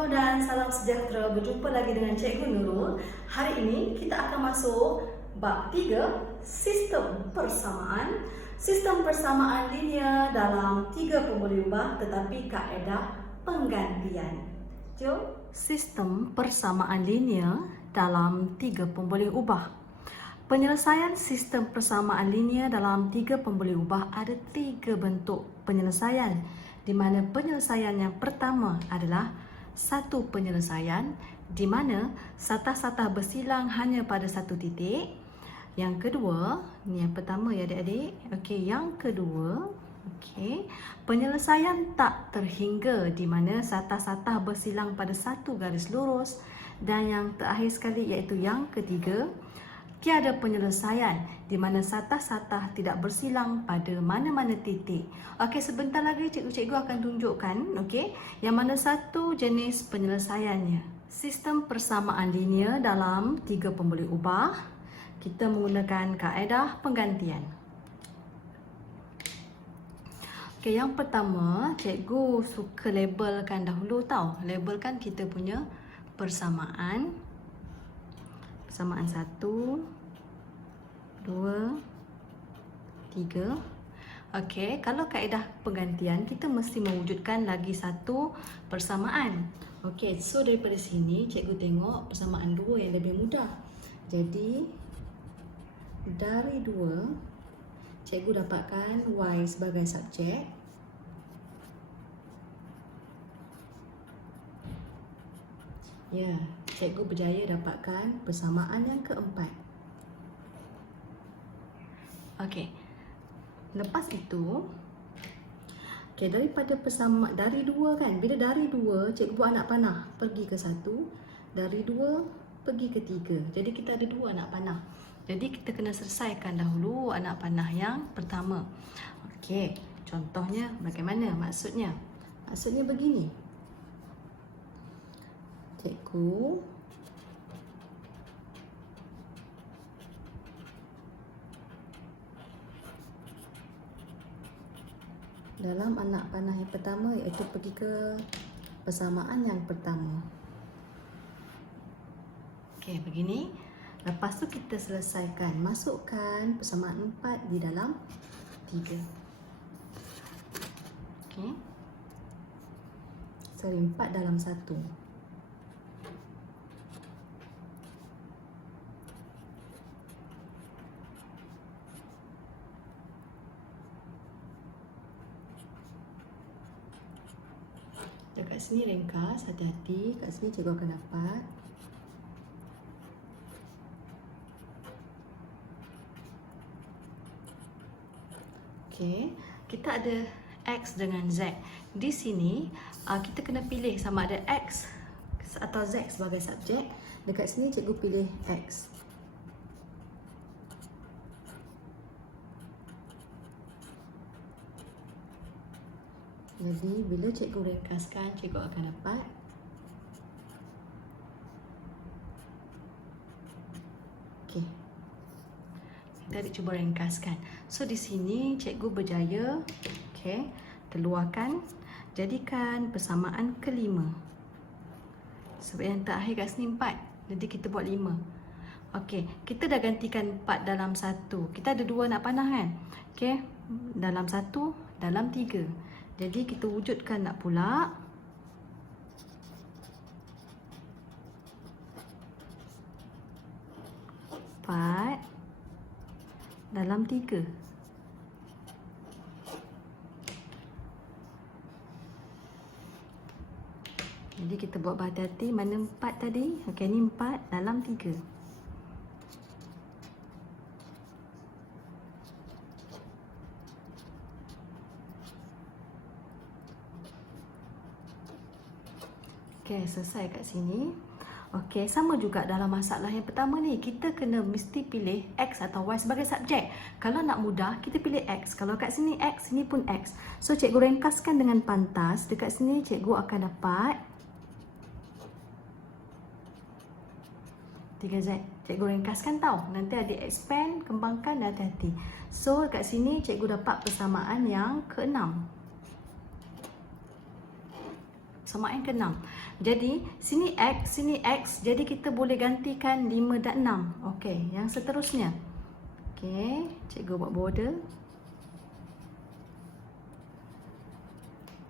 Halo dan salam sejahtera, berjumpa lagi dengan Cikgu Nurul. Hari ini kita akan masuk bab 3, sistem persamaan. Sistem persamaan linear dalam 3 pemboleh ubah tetapi kaedah penggantian. Jom. Sistem persamaan linear dalam 3 pemboleh ubah. Penyelesaian sistem persamaan linear dalam 3 pemboleh ubah ada 3 bentuk penyelesaian, di mana penyelesaian yang pertama adalah satu penyelesaian di mana satah-satah bersilang hanya pada satu titik. Yang kedua, ni yang pertama ya adik-adik. Okey, yang kedua, penyelesaian tak terhingga di mana satah-satah bersilang pada satu garis lurus. Dan yang terakhir sekali iaitu yang ketiga, tiada penyelesaian di mana satah-satah tidak bersilang pada mana-mana titik. Okey, sebentar lagi cikgu-cikgu akan tunjukkan yang mana satu jenis penyelesaiannya. Sistem persamaan linear dalam 3 pemboleh ubah, kita menggunakan kaedah penggantian. Okey, yang pertama cikgu suka labelkan dahulu tau. Labelkan kita punya persamaan. Persamaan 1, 2, 3. Okey, kalau kaedah penggantian kita mesti mewujudkan lagi satu persamaan. Okey, so daripada sini cikgu tengok persamaan 2 yang lebih mudah. Jadi dari 2 cikgu dapatkan Y sebagai subjek. Ya, cikgu berjaya dapatkan persamaan yang keempat. Okey. Lepas itu, daripada dari 2 kan, bila dari 2 cikgu buat anak panah, pergi ke 1, dari 2 pergi ke 3. Jadi kita ada 2 anak panah. Jadi kita kena selesaikan dahulu anak panah yang pertama. Okey, contohnya bagaimana maksudnya? Maksudnya begini. Cikgu dalam anak panah yang pertama iaitu pergi ke persamaan yang pertama. Okey, begini. Lepas tu kita selesaikan. Masukkan persamaan 4 di dalam 3. Okey. Sorry, 4 dalam 1. Dekat sini ringkas, hati-hati. Kat sini cikgu akan dapat. Okey, kita ada X dengan Z. Di sini kita kena pilih sama ada X atau Z sebagai subjek. Dekat sini cikgu pilih X. Jadi bila cikgu ringkaskan, cikgu akan dapat okey. Kita cuba ringkaskan. So di sini cikgu berjaya keluarkan, jadikan persamaan kelima. Sebab yang terakhir kat sini 4. Jadi kita buat 5. Okey, kita dah gantikan 4 dalam 1. Kita ada 2 nak panah kan? Okey, dalam 1, dalam 3. Jadi kita wujudkan nak pula. Empat dalam 3. Jadi kita buat berhati-hati mana 4 tadi. Okey, ni 4 dalam 3. Okey, selesai kat sini. Okey, sama juga dalam masalah yang pertama ni. Kita kena mesti pilih X atau Y sebagai subjek. Kalau nak mudah, kita pilih X. Kalau kat sini X, sini pun X. So, cikgu ringkaskan dengan pantas. Dekat sini cikgu akan dapat 3Z. Cikgu ringkaskan tau. Nanti adik expand, kembangkan dan hati-hati. So, kat sini cikgu dapat persamaan yang ke-6. persamaan ke-6. Jadi sini X, jadi kita boleh gantikan 5 dan 6. Okey, yang seterusnya. Okey, cikgu buat border.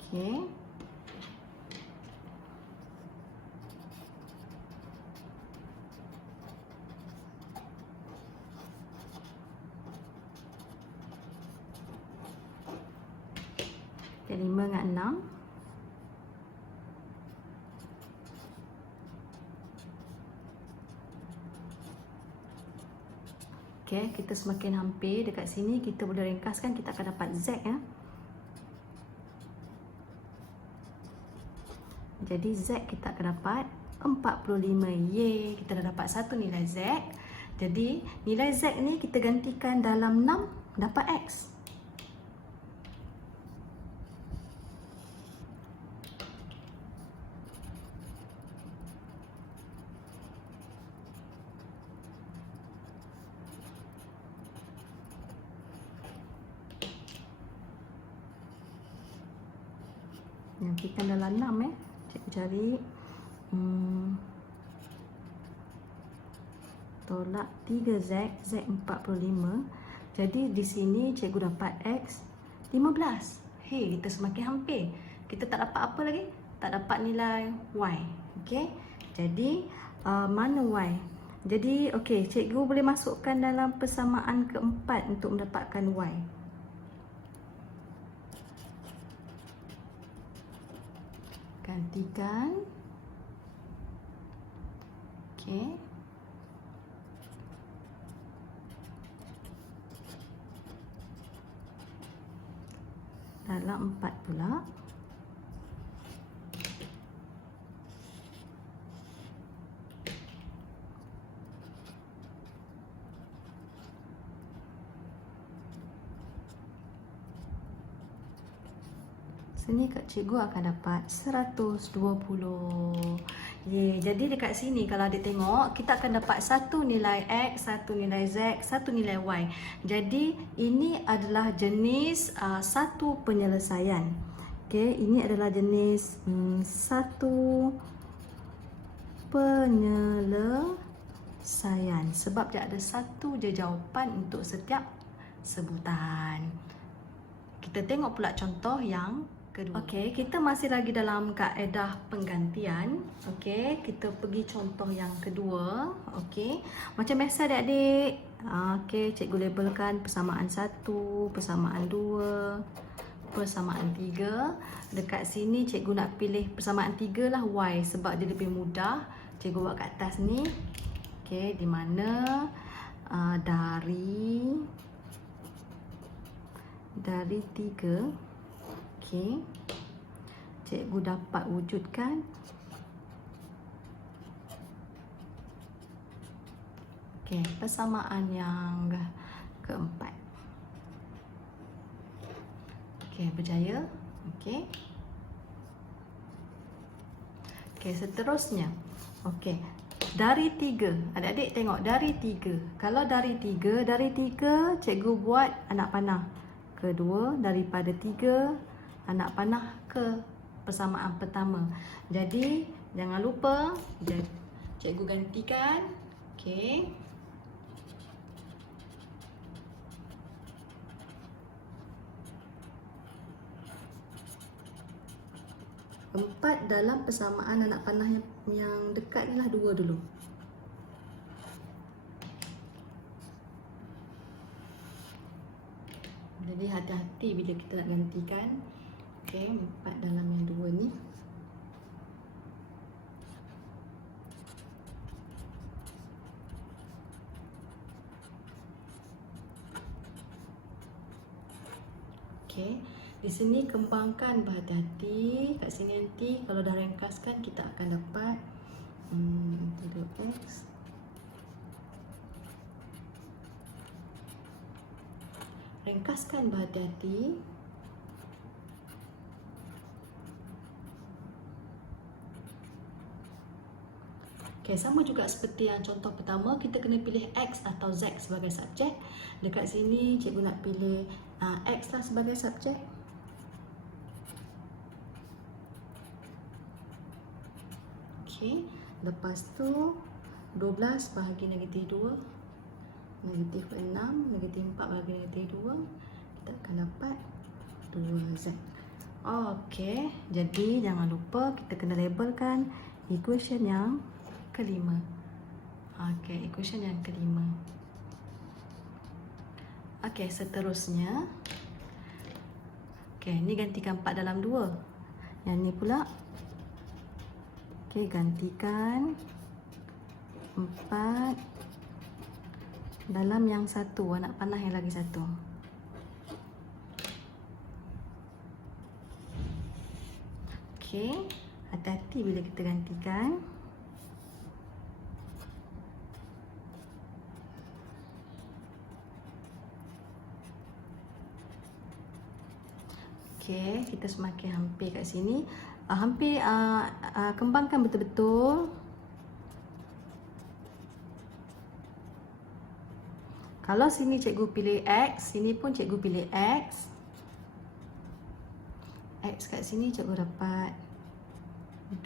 Okey. Okay, 5 dengan 6. Okay, kita semakin hampir dekat sini, kita boleh ringkaskan, kita akan dapat Z ya. Jadi Z kita akan dapat 45. Yeay, kita dah dapat satu nilai Z. Jadi nilai Z ni kita gantikan dalam 6, dapat X. Gantikan dalam 6 cikgu cari tolak 3Z, Z 45. Jadi di sini cikgu dapat X 15. Hei, kita semakin hampir. Kita tak dapat apa lagi? Tak dapat nilai Y. Okey. Jadi mana Y? Jadi okey, cikgu boleh masukkan dalam persamaan keempat untuk mendapatkan Y. Gantikan. Okey. Dalam 4 pula. Sini kat cikgu akan dapat 120. Ye, jadi dekat sini kalau adik tengok, kita akan dapat satu nilai X, satu nilai Z, satu nilai Y. Jadi ini adalah jenis satu penyelesaian. Okey, ini adalah jenis satu penyelesaian sebab dia ada satu je jawapan untuk setiap sebutan. Kita tengok pula contoh yang kedua. Okey, kita masih lagi dalam kaedah penggantian. Okey, kita pergi contoh yang kedua. Okey, macam biasa adik-adik. Okey, cikgu labelkan persamaan 1, persamaan 2, persamaan 3. Dekat sini cikgu nak pilih persamaan 3 lah Y sebab dia lebih mudah. Cikgu buat kat atas ni. Okey, di mana dari 3. Okey. Cikgu dapat wujudkan persamaan yang keempat. Okey, berjaya. Okey. Okey, seterusnya. Okey. Dari 3. Adik-adik tengok dari 3. Kalau dari 3, cikgu buat anak panah. Kedua, daripada 3 anak panah ke persamaan pertama. Jadi jangan lupa cikgu gantikan. Okey. Empat dalam persamaan anak panah yang dekat ni lah 2 dulu. Jadi hati-hati bila kita nak gantikan. Okey, 4 dalam yang 2 ni. Okey, di sini kembangkan berhati-hati. Kat sini nanti kalau dah ringkaskan kita akan dapat 3x. Ringkaskan berhati-hati. Okey, sama juga seperti yang contoh pertama, kita kena pilih X atau Z sebagai subjek. Dekat sini cikgu nak pilih X lah sebagai subjek. Okey, lepas tu 12 bahagi negatif 2, negatif 6, negatif 4 bahagi negatif 2, kita akan dapat 2Z. Okey, jadi jangan lupa kita kena labelkan equation yang kelima. Okey, equation yang kelima. Okey, seterusnya. Okey, ni gantikan 4 dalam 2. Yang ni pula. Okey, gantikan 4 dalam yang satu. Nak panah yang lagi satu. Okey, hati-hati bila kita gantikan. Okey, kita semakin hampir kat sini. Kembangkan betul-betul. Kalau sini cikgu pilih X, sini pun cikgu pilih X. X kat sini cikgu dapat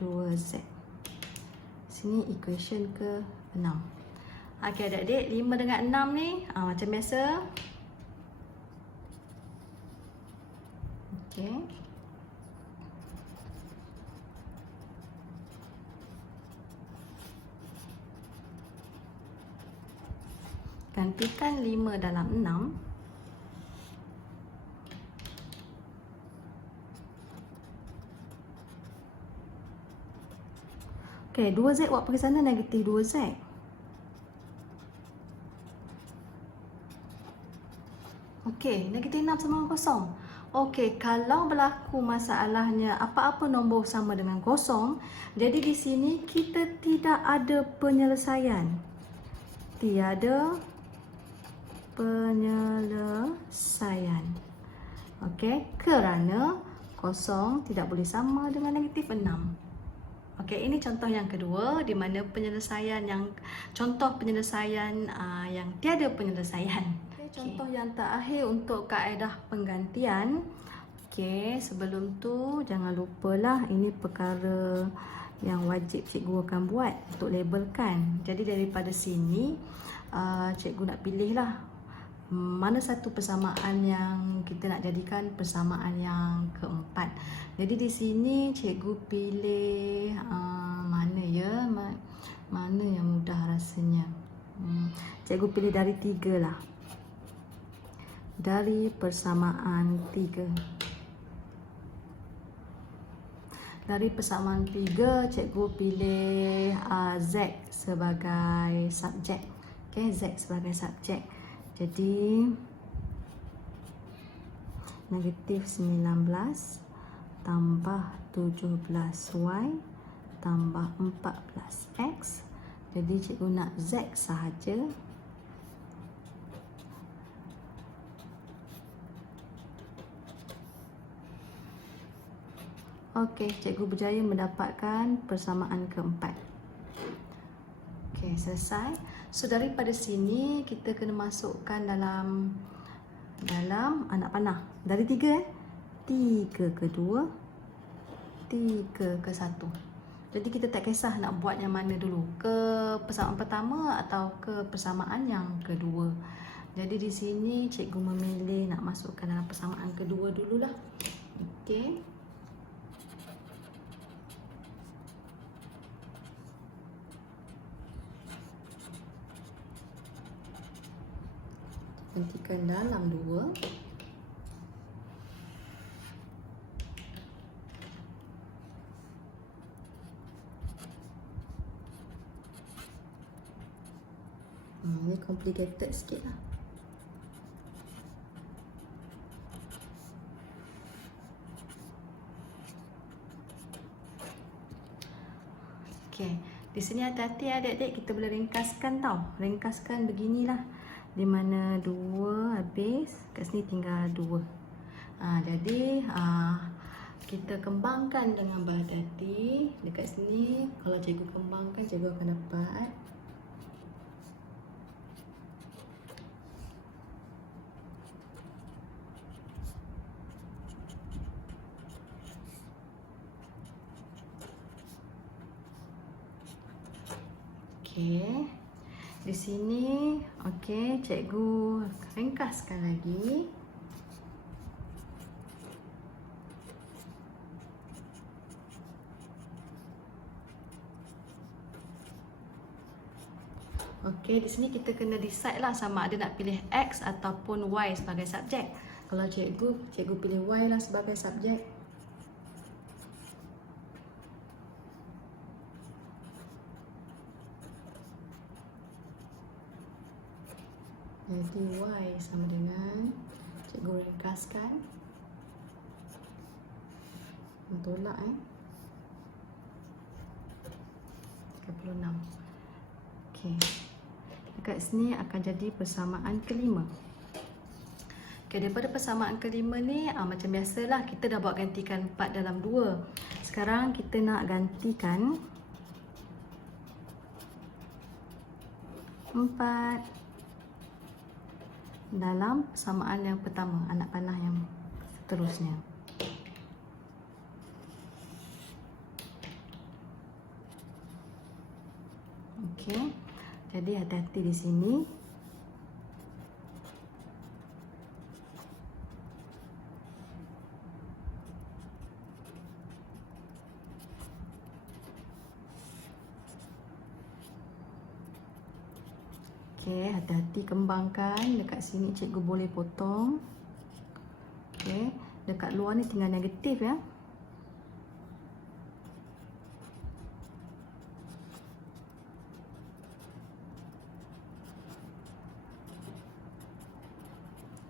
2Z. Sini equation ke-6. Okey adik-adik, 5 dengan 6 ni macam biasa. Okey. Gantikan 5 dalam 6. Okey, 2Z buat pergi sana negatif 2Z. Okey, negatif 6 sama dengan kosong. Okey, kalau berlaku masalahnya apa-apa nombor sama dengan kosong, jadi di sini kita tidak ada penyelesaian. Tiada penyelesaian. Okey, kerana kosong tidak boleh sama dengan negatif 6. Okey, ini contoh yang kedua di mana contoh penyelesaian yang tiada penyelesaian. Okay, contoh yang terakhir untuk kaedah penggantian. Okey, sebelum tu jangan lupalah ini perkara yang wajib cikgu akan buat untuk labelkan. Jadi daripada sini cikgu nak pilihlah mana satu persamaan yang kita nak jadikan persamaan yang keempat. Jadi di sini cikgu pilih mana yang mudah rasanya. Cikgu pilih dari 3 lah. Dari persamaan 3. Dari persamaan 3 cikgu pilih Z sebagai subjek. Okey, Z sebagai subjek. Jadi negatif 19 tambah 17Y tambah 14X. Jadi cikgu nak Z sahaja. Okey, cikgu berjaya mendapatkan persamaan keempat. Okey, selesai. So daripada sini kita kena masukkan dalam anak panah. Dari 3 3 ke 2, 3 ke 1. Jadi kita tak kisah nak buat yang mana dulu, ke persamaan pertama atau ke persamaan yang kedua. Jadi di sini cikgu memilih nak masukkan dalam persamaan kedua dululah. Okey. Gantikan dalam 2. Ini complicated sikit lah. Okey, di sini hati-hati adik-adik, kita boleh ringkaskan tau. Ringkaskan beginilah. Di mana 2 habis, kat sini tinggal 2. Jadi kita kembangkan dengan berhati-hati. Dekat sini kalau cikgu kembangkan, cikgu akan dapat Okey. Di sini, okey, cikgu ringkaskan lagi. Okey, di sini kita kena decide lah sama ada nak pilih X ataupun Y sebagai subjek. Kalau cikgu pilih Y lah sebagai subjek. Jadi Y sama dengan, cikgu ringkaskan, tolak 36. Okey. Dekat sini akan jadi persamaan kelima. Okey, daripada persamaan kelima ni macam biasalah kita dah buat gantikan 4 dalam 2. Sekarang kita nak gantikan 4 dalam persamaan yang pertama, anak panah yang seterusnya. Okey. Jadi hati-hati di sini. Okey, hati-hati kembangkan. Dekat sini cikgu boleh potong. Okey, dekat luar ni tinggal negatif ya.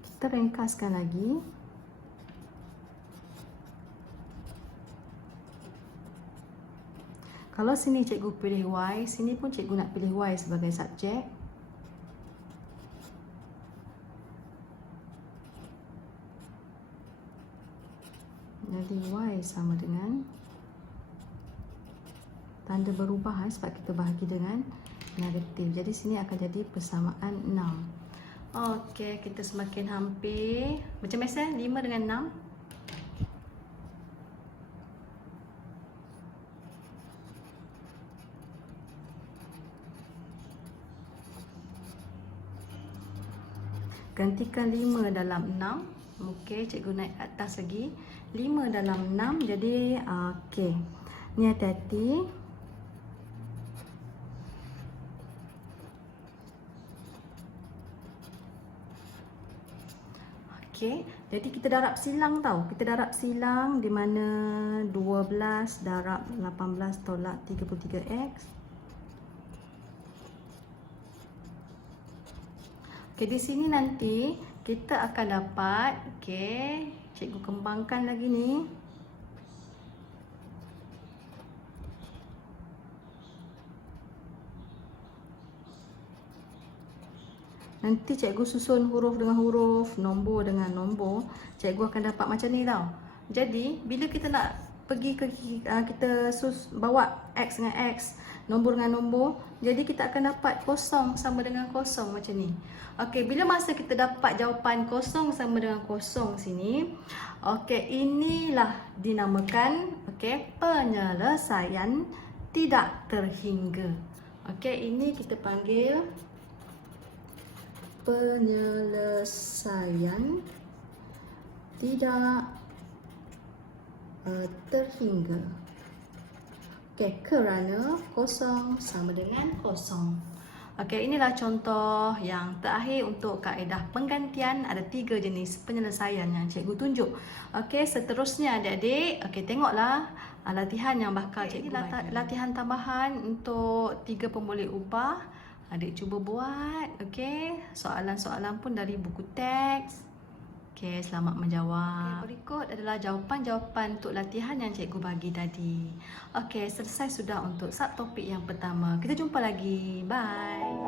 Kita ringkaskan lagi. Kalau sini cikgu pilih Y, sini pun cikgu nak pilih Y sebagai subjek. Jadi Y sama dengan, tanda berubah sebab kita bahagi dengan negatif. Jadi sini akan jadi persamaan 6. Okey, kita semakin hampir. Macam biasa 5 dengan 6. Gantikan 5 dalam 6. Okey, cikgu naik atas lagi. 5 dalam 6. Jadi okey. Ni hati-hati. Okey, jadi kita darab silang tau. Kita darab silang di mana 12 darab 18 tolak 33x. Okey, di sini nanti kita akan dapat, okey, cikgu kembangkan lagi ni. Nanti cikgu susun huruf dengan huruf, nombor dengan nombor. Cikgu akan dapat macam ni tau. Jadi, bila kita nak pergi ke kita bawa X dengan X, nombor dengan nombor, jadi kita akan dapat kosong sama dengan kosong macam ni. Okey, bila masa kita dapat jawapan kosong sama dengan kosong sini, okey, inilah dinamakan penyelesaian tidak terhingga. Okey, ini kita panggil penyelesaian tidak terhingga. Okey, kerana kosong sama dengan kosong. Okey, inilah contoh yang terakhir untuk kaedah penggantian. Ada 3 jenis penyelesaian yang cikgu tunjuk. Okey, seterusnya adik-adik, okey, tengoklah latihan yang bakal cikgu bagi. Latihan tambahan untuk 3 pemboleh ubah. Adik cuba buat. Okey, soalan-soalan pun dari buku teks. Okey, selamat menjawab. Okey, berikut adalah jawapan-jawapan untuk latihan yang cikgu bagi tadi. Okey, selesai sudah untuk subtopik yang pertama. Kita jumpa lagi. Bye.